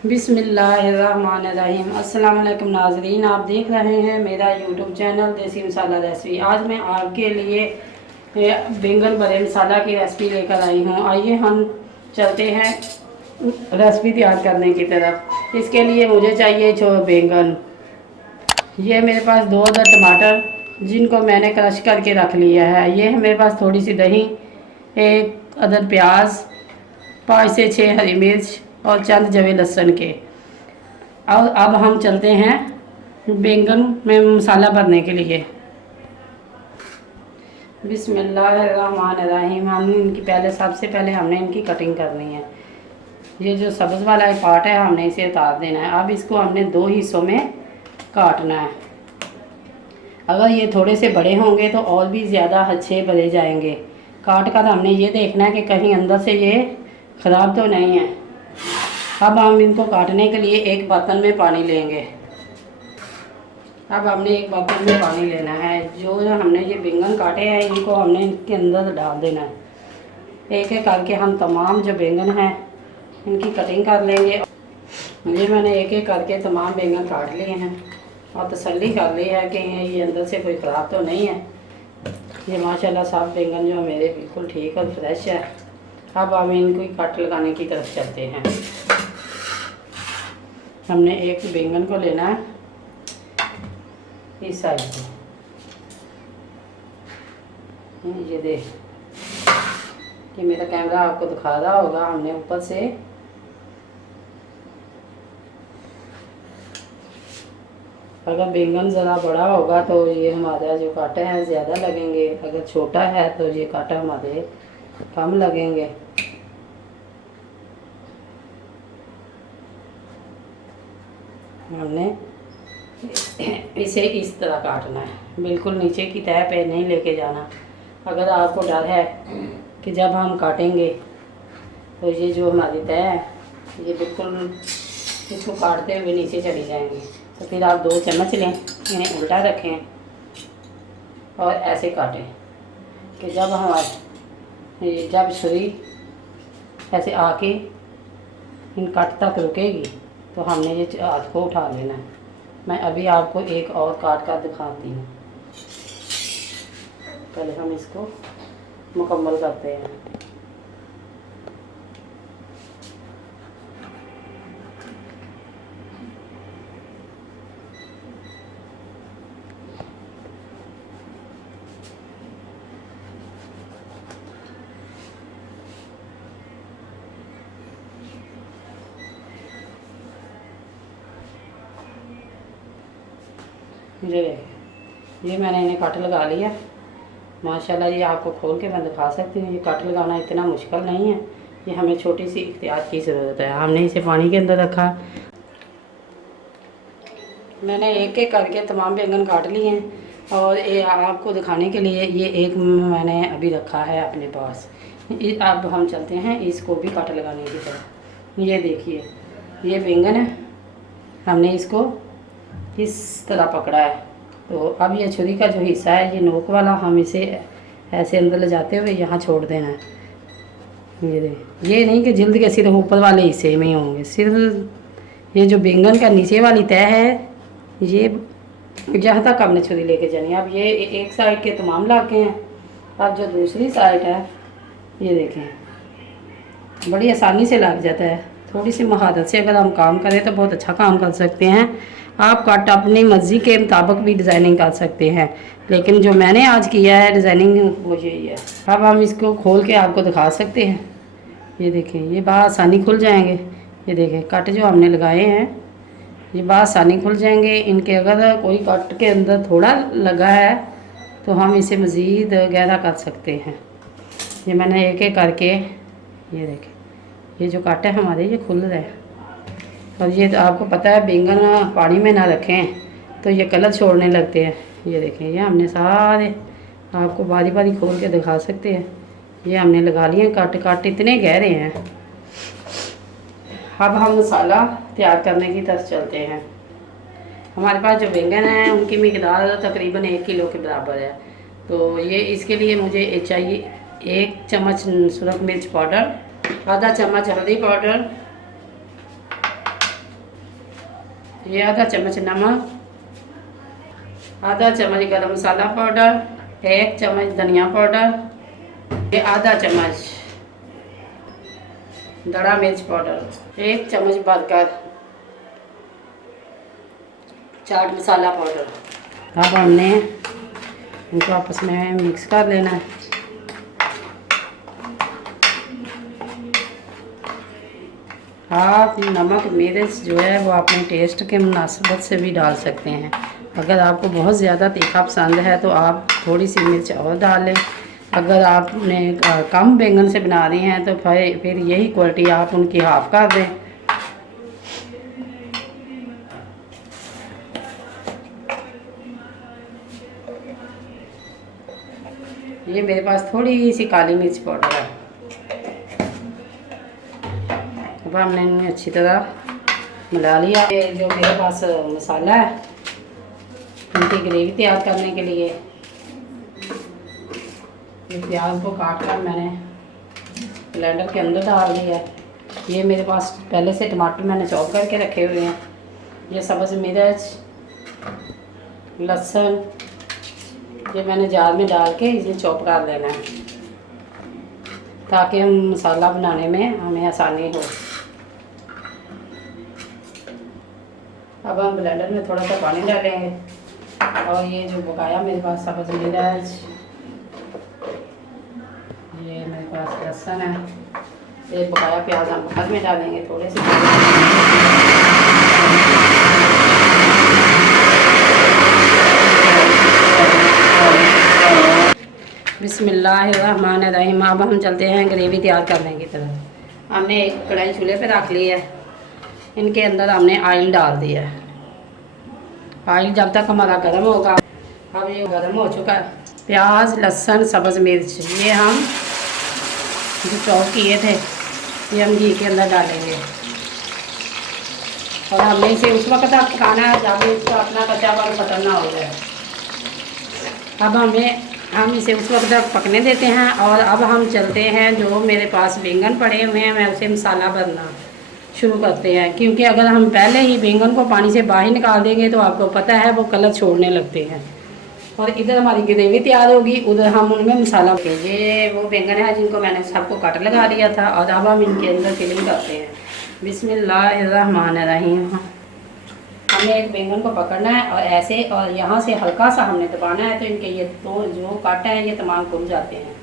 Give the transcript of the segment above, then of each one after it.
बिस्मिल्लाहिर्रहमानिर्रहीम। अस्सलाम वालेकुम नाजरीन, आप देख रहे हैं मेरा यूट्यूब चैनल देसी मसाला रेसिपी। आज मैं आपके लिए बैंगन भरे मसाला की रेसिपी लेकर आई हूँ। आइए हम चलते हैं रेसिपी तैयार करने की तरफ। इसके लिए मुझे चाहिए बैंगन। ये मेरे पास 2 अदद टमाटर जिनको मैंने क्रश करके रख लिया है। ये है मेरे पास थोड़ी सी दही, 1 अदद प्याज, 5 से 6 हरी मिर्च और चंद जवे लहसुन के। अब हम चलते हैं बैंगन में मसाला भरने के लिए। बिस्मिल्लाहिर्रहमानिर्रहीम। हम इनकी सबसे पहले हमने इनकी कटिंग करनी है। ये जो सब्ज़ वाला एक पार्ट है हमने इसे उतार देना है। अब इसको हमने 2 हिस्सों में काटना है। अगर ये थोड़े से बड़े होंगे तो और भी ज़्यादा अच्छे भरे जाएंगे। काट कर हमने ये देखना है कि कहीं अंदर से ये ख़राब तो नहीं है। अब हम इनको काटने के लिए एक बर्तन में पानी लेंगे। अब हमने एक बर्तन में पानी लेना है। जो हमने ये बैंगन काटे हैं इनको हमने इनके अंदर डाल देना है। एक एक करके हम तमाम जो बैंगन हैं इनकी कटिंग कर लेंगे। ये मैंने एक एक करके तमाम बैंगन काट लिए हैं और तसल्ली कर ली है कि ये अंदर से कोई ख़राब तो नहीं है। ये माशाल्लाह साफ बैंगन जो मेरे बिल्कुल ठीक और फ्रेश है। अब हम इनको कट लगाने की तरफ चलते हैं। हमने एक बैंगन को लेना है इस साइड से। ये देख कि मेरा कैमरा आपको दिखा रहा होगा। हमने ऊपर से अगर बैंगन ज़रा बड़ा होगा तो ये हमारा जो कांटे हैं ज़्यादा लगेंगे, अगर छोटा है तो ये कांटे हमारे कम लगेंगे। हमने इसे इस तरह काटना है, बिल्कुल नीचे की तह पे नहीं लेके जाना। अगर आपको डर है कि जब हम काटेंगे तो ये जो हमारी तह है ये बिल्कुल इसको काटते हुए नीचे चली जाएंगी, तो फिर आप 2 चम्मच लें, इन्हें उल्टा रखें और ऐसे काटें कि जब छुरी ऐसे आके इन कट तक रुकेगी तो हमने ये हाथ को उठा लेना है। मैं अभी आपको एक और काट कर दिखाती हूँ। पहले हम इसको मुकम्मल करते हैं। ये मैंने इन्हें कट लगा लिया माशाल्लाह। ये आपको खोल के मैं दिखा सकती हूँ। ये कट लगाना इतना मुश्किल नहीं है, ये हमें छोटी सी एहतियात की ज़रूरत है। हमने इसे पानी के अंदर रखा। मैंने एक एक करके तमाम बैंगन काट लिए हैं और ये आपको दिखाने के लिए ये एक मैंने अभी रखा है अपने पास। अब हम चलते हैं इसको भी कट लगाने की तरफ। ये देखिए ये बैंगन है, हमने इसको इस तरह पकड़ा है। तो अब ये छुरी का जो हिस्सा है ये नोक वाला, हम इसे ऐसे अंदर ले जाते हुए यहाँ छोड़ देना है। ये नहीं कि जल्द के सिर्फ ऊपर वाले हिस्से में ही होंगे, सिर्फ ये जो बैंगन का नीचे वाली तह है ये जहाँ तक हमने छुरी लेके जानी है। अब ये एक साइड के तमाम लाके हैं। अब जो दूसरी साइड है ये देखें बड़ी आसानी से लग जाता है। थोड़ी सी महारत से अगर हम काम करें तो बहुत अच्छा काम कर सकते हैं। आप कट अपनी मर्ज़ी के मुताबिक भी डिज़ाइनिंग कर सकते हैं, लेकिन जो मैंने आज किया है डिज़ाइनिंग वो यही है। अब हम इसको खोल के आपको दिखा सकते हैं। ये देखें ये बहुत आसानी खुल जाएंगे। ये देखें कट जो हमने लगाए हैं ये बहुत आसानी खुल जाएंगे। इनके अगर कोई कट के अंदर थोड़ा लगा है तो हम इसे मज़ीद गहरा कर सकते हैं। ये मैंने एक एक करके ये देखें ये जो काटे हमारे ये खुल रहे हैं। और ये तो आपको पता है बैंगन पानी में ना रखें तो ये कलर छोड़ने लगते हैं। ये देखें ये हमने सारे आपको बारी बारी खोल के दिखा सकते हैं। ये हमने लगा लिए काट इतने गहरे हैं। अब हम मसाला तैयार करने की तरफ चलते हैं। हमारे पास जो बैंगन हैं उनकी मिकदार तकरीबन 1 किलो के बराबर है। तो ये इसके लिए मुझे चाहिए 1 चम्मच सुरख मिर्च पाउडर, आधा चम्मच हल्दी पाउडर, ये आधा चम्मच नमक, आधा चम्मच गरम मसाला पाउडर, 1 चम्मच धनिया पाउडर, ये आधा चम्मच दड़ा मिर्च पाउडर, 1 चम्मच भरकर चाट मसाला पाउडर। अब हमने इनको आपस में मिक्स कर लेना है। आप नमक मिर्च जो है वो अपने टेस्ट के मुनासिबत से भी डाल सकते हैं। अगर आपको बहुत ज़्यादा तीखा पसंद है तो आप थोड़ी सी मिर्च और डाल लें। अगर आपने कम बैंगन से बना रही हैं तो फिर यही क्वालिटी आप उनकी हाफ़ कर दें। ये मेरे पास थोड़ी सी काली मिर्च पाउडर है। अब हमने इन्हें अच्छी तरह मिला लिया। ये जो मेरे पास मसाला है इनकी ग्रेवी तैयार करने के लिए, ये प्याज को काट कर मैंने ब्लेंडर के अंदर डाल दिया है। ये मेरे पास पहले से टमाटर मैंने चॉप करके रखे हुए हैं। ये सब्ज़ मिर्च, लहसुन ये मैंने जार में डाल के इसे चॉप कर लेना है ताकि हम मसाला बनाने में हमें आसानी हो। अब हम ब्लेंडर में थोड़ा सा पानी डालेंगे और ये जो बकाया मेरे पास सब्ज़ मिर्च, ये मेरे पास लहसुन है, ये बकाया प्याज हम बाद में डालेंगे थोड़े से। बिस्मिल्लाहिर्रहमानिर्रहीम। अब हम चलते हैं ग्रेवी तैयार करने की तरफ। हमने एक कढ़ाई चूल्हे पे रख ली है, इनके अंदर हमने ऑयल डाल दिया है। ऑयल जब तक हमारा गर्म होगा, अब ये गर्म हो चुका है। प्याज, लहसुन, सब्ज़ मिर्च ये हम जो चॉप किए थे ये हम घी के अंदर डालेंगे और हमने इसे उस वक्त तक पकाना है जब इसका अपना कच्चापन खत्म ना हो जाए। अब हम इसे उस वक्त तक पकने देते हैं और अब हम चलते हैं जो मेरे पास बैंगन पड़े हुए हैं मैं उसे मसाला भरना शुरू करते हैं। क्योंकि अगर हम पहले ही बैंगन को पानी से बाहर निकाल देंगे तो आपको पता है वो कलर छोड़ने लगते हैं और इधर हमारी ग्रेवी तैयार होगी, उधर हम उनमें मसाला। ये वो बैंगन है जिनको मैंने सबको कट लगा दिया था और अब हम इनके अंदर फिलिंग करते हैं। बिस्मिल्लाहिर्रहमानिर्रहीम। हमें एक बैंगन को पकड़ना है और ऐसे और यहाँ से हल्का सा हमने दबाना है तो इनके ये तो जो काटे हैं ये तमाम खुल जाते हैं।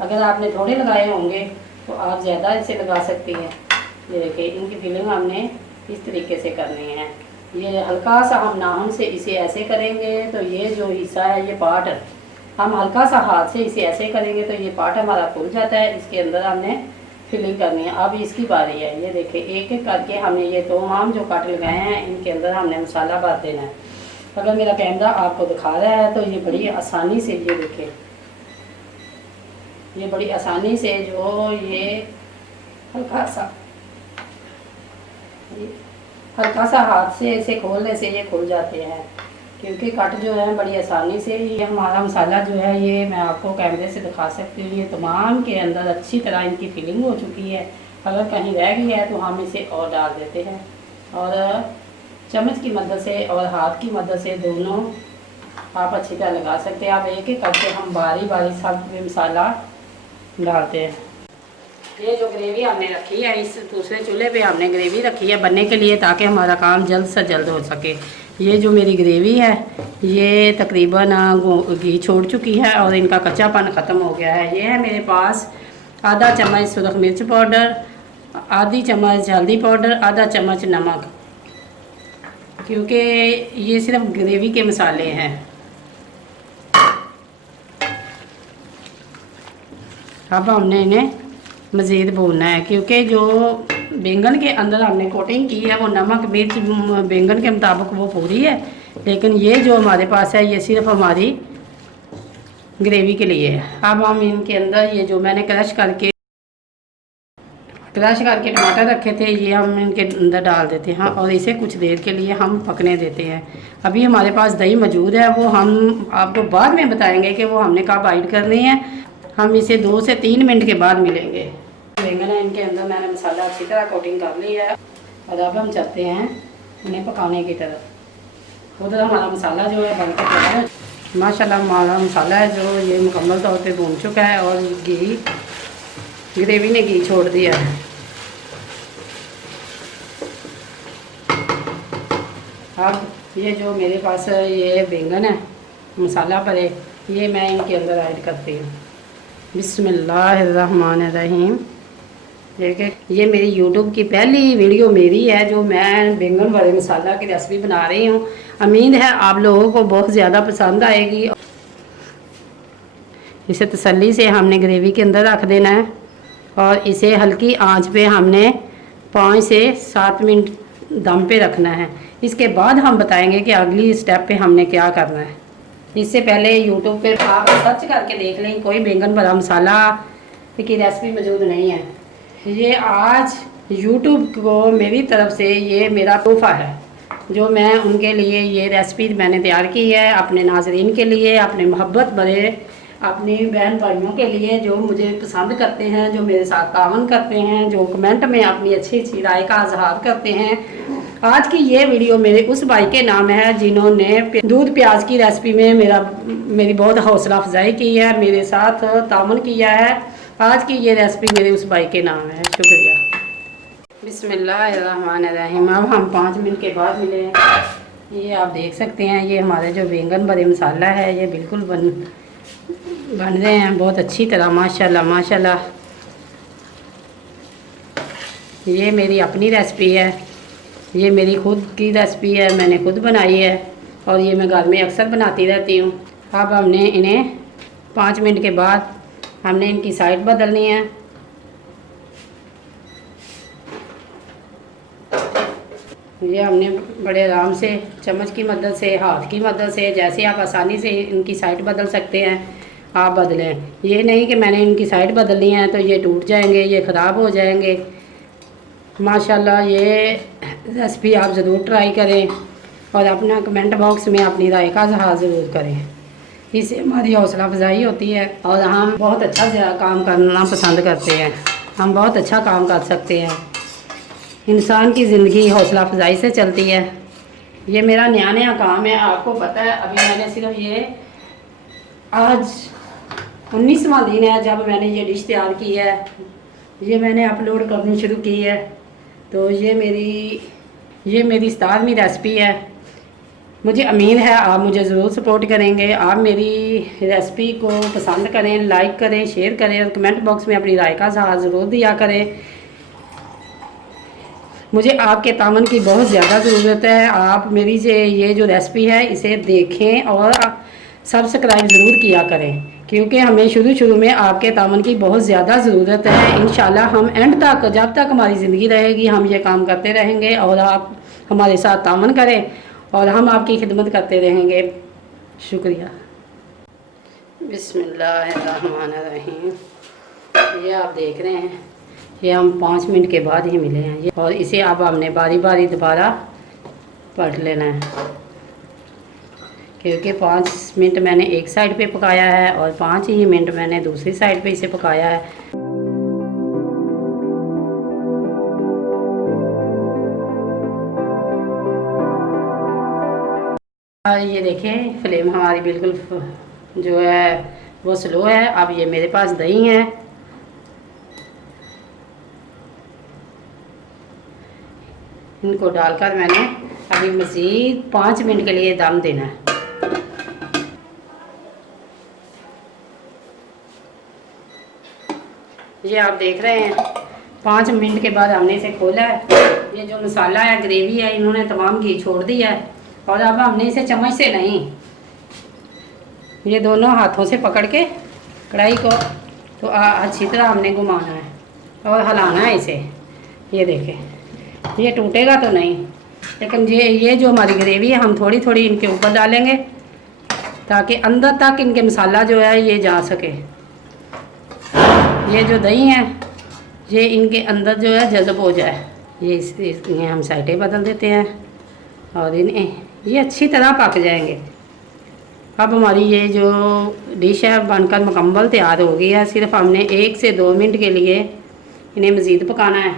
अगर आपने थोड़े लगाए होंगे तो आप ज़्यादा इसे लगा सकती हैं। ये देखिए इनकी फिलिंग हमने इस तरीके से करनी है। ये हल्का सा हम नाखून से इसे ऐसे करेंगे तो ये जो हिस्सा है ये पार्ट हम हल्का सा हाथ से इसे ऐसे करेंगे तो ये पार्ट हमारा खुल जाता है। इसके अंदर हमने फिलिंग करनी है। अब इसकी बारी है। ये देखिए एक एक करके हमने ये दो आम जो काट लगाए हैं इनके अंदर हमने मसाला भर देना है। अगर मेरा कैमरा आपको दिखा रहा है तो ये बड़ी आसानी से ये देखिए ये बड़ी आसानी से जो ये हल्का सा हाथ से इसे खोलने से ये खुल जाते हैं। क्योंकि कट जो है बड़ी आसानी से ये हमारा मसाला जो है ये मैं आपको कैमरे से दिखा सकती हूँ। ये तमाम के अंदर अच्छी तरह इनकी फिलिंग हो चुकी है। अगर कहीं रह गई है तो हम इसे और डाल देते हैं और चम्मच की मदद से और हाथ की मदद से दोनों आप अच्छी तरह लगा सकते हैं। आप एक एक करके हम बारी बारी सब मसाला डालते हैं। ये जो ग्रेवी हमने रखी है इस दूसरे चूल्हे पे हमने ग्रेवी रखी है बनने के लिए ताकि हमारा काम जल्द से जल्द हो सके। ये जो मेरी ग्रेवी है ये तकरीबन घी छोड़ चुकी है और इनका कच्चापन ख़त्म हो गया है। ये है मेरे पास आधा चम्मच सुरख मिर्च पाउडर, आधी चम्मच हल्दी पाउडर, आधा चम्मच नमक, क्योंकि ये सिर्फ ग्रेवी के मसाले हैं। अब हमने इन्हें मज़ीद भूनना है क्योंकि जो बैंगन के अंदर हमने कोटिंग की है वो नमक मिर्च बैंगन के मुताबिक वो पूरी है, लेकिन ये जो हमारे पास है ये सिर्फ हमारी ग्रेवी के लिए है। अब हम इनके अंदर ये जो मैंने क्रश करके टमाटर रखे थे ये हम इनके अंदर डाल देते हैं और इसे कुछ देर के लिए हम पकने देते हैं। अभी हमारे पास दही मौजूद है, वो हम आपको बाद में बताएंगे कि वो हमने कब ऐड करनी है। हम इसे 2 से 3 मिनट के बाद मिलेंगे। बैंगन है इनके अंदर मैंने मसाला अच्छी तरह कोटिंग कर लिया है और अब हम चलते हैं इन्हें पकाने की तरफ। उधर हमारा मसाला जो है बनकर तैयार है। माशाल्लाह हमारा मसाला है जो ये मुकम्मल तौर पे भून चुका है और ग्रेवी ने घी छोड़ दिया है। अब ये जो मेरे पास ये बैंगन है मसाला भरे, ये मैं इनके अंदर ऐड करती हूँ। बिस्मिल्लाहिर्रहमानिर्रहीम। देखिए ये मेरी यूट्यूब की पहली वीडियो मेरी है जो मैं बैंगन भरे मसाला की रेसिपी बना रही हूँ। उम्मीद है आप लोगों को बहुत ज़्यादा पसंद आएगी। इसे तसल्ली से हमने ग्रेवी के अंदर रख देना है और इसे हल्की आंच पे हमने 5 से 7 मिनट दम पे रखना है। इसके बाद हम बताएंगे कि अगली स्टेप पे हमने क्या करना है। इससे पहले यूट्यूब पे आप सर्च करके देख लें, कोई बैंगन भरा मसाला की रेसिपी मौजूद नहीं है। ये आज यूट्यूब को मेरी तरफ से ये मेरा तोहफ़ा है जो मैं उनके लिए ये रेसिपी मैंने तैयार की है, अपने नाजरीन के लिए, अपने मोहब्बत भरे अपनी बहन भाइयों के लिए जो मुझे पसंद करते हैं, जो मेरे साथ तावन करते हैं, जो कमेंट में अपनी अच्छी अच्छी राय का इजहार करते हैं। आज की ये वीडियो मेरे उस भाई के नाम है जिन्होंने दूध प्याज की रेसिपी में मेरी बहुत हौसला अफजाई की है, मेरे साथ तावन किया है। आज की ये रेसिपी मेरे उस भाई के नाम है। शुक्रिया। बिस्मिल्लाहिर्रहमानिर्रहीम। अब हम 5 मिनट के बाद मिले हैं। ये आप देख सकते हैं ये हमारे जो बैंगन भरे मसाला है ये बिल्कुल बन रहे हैं बहुत अच्छी तरह, माशाल्लाह माशाल्लाह। ये मेरी अपनी रेसिपी है, ये मेरी खुद की रेसिपी है, मैंने खुद बनाई है और ये मैं घर में अक्सर बनाती रहती हूँ। अब हमने इन्हें 5 मिनट के बाद हमने इनकी साइड बदलनी है। ये हमने बड़े आराम से चम्मच की मदद से, हाथ की मदद से, जैसे आप आसानी से इनकी साइड बदल सकते हैं आप बदलें। ये नहीं कि मैंने इनकी साइड बदलनी है तो ये टूट जाएंगे, ये ख़राब हो जाएंगे। माशाल्लाह ये रेसिपी आप ज़रूर ट्राई करें और अपना कमेंट बॉक्स में अपनी राय का इज़हार ज़रूर करें। इससे हमारी हौसला अफजाई होती है और हम बहुत अच्छा काम करना पसंद करते हैं। हम बहुत अच्छा काम कर सकते हैं। इंसान की ज़िंदगी हौसला अफजाई से चलती है। ये मेरा नया काम है, आपको पता है। अभी मैंने सिर्फ ये आज 19वां दिन है जब मैंने ये डिश तैयार की है, ये मैंने अपलोड करनी शुरू की है। तो ये मेरी 17वीं रेसिपी है। मुझे उम्मीद है आप मुझे ज़रूर सपोर्ट करेंगे। आप मेरी रेसिपी को पसंद करें, लाइक करें, शेयर करें और कमेंट बॉक्स में अपनी राय का इज़हार ज़रूर दिया करें। मुझे आपके तामन की बहुत ज़्यादा ज़रूरत है। आप मेरी ये जो रेसिपी है इसे देखें और सब्सक्राइब ज़रूर किया करें क्योंकि हमें शुरू में आपके तामन की बहुत ज़्यादा ज़रूरत है। इंशाल्लाह हम एंड तक, जब तक हमारी ज़िंदगी रहेगी, हम ये काम करते रहेंगे और आप हमारे साथ तामन करें और हम आपकी खिदमत करते रहेंगे। शुक्रिया। बिस्मिल्लाहिर्रहमानिर्रहीम। ये आप देख रहे हैं ये हम 5 मिनट के बाद ही मिले हैं और इसे अब हमने बारी बारी दोबारा पलट लेना है क्योंकि 5 मिनट मैंने एक साइड पे पकाया है और 5 ही मिनट मैंने दूसरी साइड पे इसे पकाया है। ये देखें फ्लेम हमारी बिल्कुल जो है वो स्लो है। अब ये मेरे पास दही है, इनको डालकर मैंने अभी मज़ीद 5 मिनट के लिए दम देना है। ये आप देख रहे हैं 5 मिनट के बाद हमने इसे खोला है। ये जो मसाला है, ग्रेवी है, इन्होंने तमाम घी छोड़ दिया है और अब हमने इसे चम्मच से नहीं, ये दोनों हाथों से पकड़ के कढ़ाई को तो अच्छी तरह हमने घुमाना है और हिलाना है इसे। ये देखें ये टूटेगा तो नहीं, लेकिन ये जो हमारी ग्रेवी है हम थोड़ी थोड़ी इनके ऊपर डालेंगे ताकि अंदर तक इनके मसाला जो है ये जा सके। ये जो दही है ये इनके अंदर जो है जज़ब हो जाए। ये हम साइडें बदल देते हैं और इन्हें ये अच्छी तरह पक जाएंगे। अब हमारी ये जो डिश है बनकर मुकम्मल तैयार हो गई है। सिर्फ हमने 1 से 2 मिनट के लिए इन्हें मज़ीद पकाना है।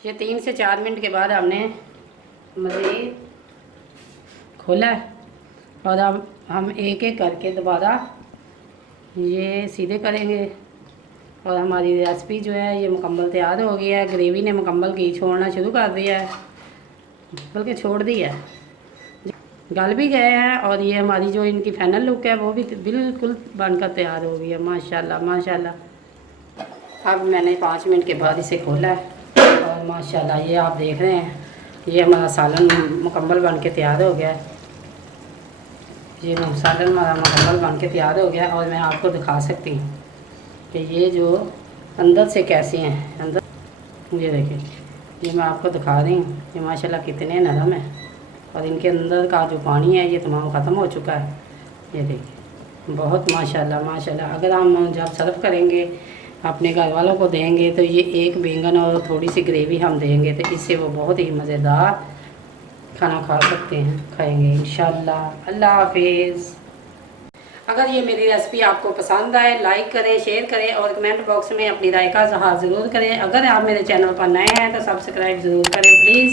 ये 3 से 4 मिनट के बाद हमने मज़ीद खोला है और अब हम एक एक करके दोबारा ये सीधे करेंगे और हमारी रेसिपी जो है ये मुकम्मल तैयार हो गई है। ग्रेवी ने मुकम्मल घी छोड़ना शुरू कर दिया है, बल्कि छोड़ दी है, गल भी गए हैं और ये हमारी जो इनकी फाइनल लुक है वो भी बिल्कुल बनकर तैयार हो गई है। माशाल्लाह माशाल्लाह। अब मैंने 5 मिनट के बाद इसे खोला है और माशाल्लाह ये आप देख रहे हैं ये हमारा सालन मुकम्मल बन के तैयार हो गया है। ये सालन हमारा मुकम्मल बन के तैयार हो गया और मैं आपको दिखा सकती हूँ कि ये जो अंदर से कैसे हैं। अंदर ये देखिए, ये मैं आपको दिखा रही हूँ, ये माशाल्लाह कितने नरम है और इनके अंदर का जो पानी है ये तमाम ख़त्म हो चुका है। ये देखिए बहुत माशाल्लाह माशाल्लाह। अगर हम जब सर्व करेंगे अपने घर वालों को देंगे तो ये एक बैंगन और थोड़ी सी ग्रेवी हम देंगे तो इससे वो बहुत ही मज़ेदार खाना खा सकते हैं, खाएंगे इंशाल्लाह। अल्लाह हाफिज़। अगर ये मेरी रेसिपी आपको पसंद आए लाइक करें, शेयर करें और कमेंट बॉक्स में अपनी राय का इज़हार ज़रूर करें। अगर आप मेरे चैनल पर नए हैं तो सब्सक्राइब ज़रूर करें प्लीज़।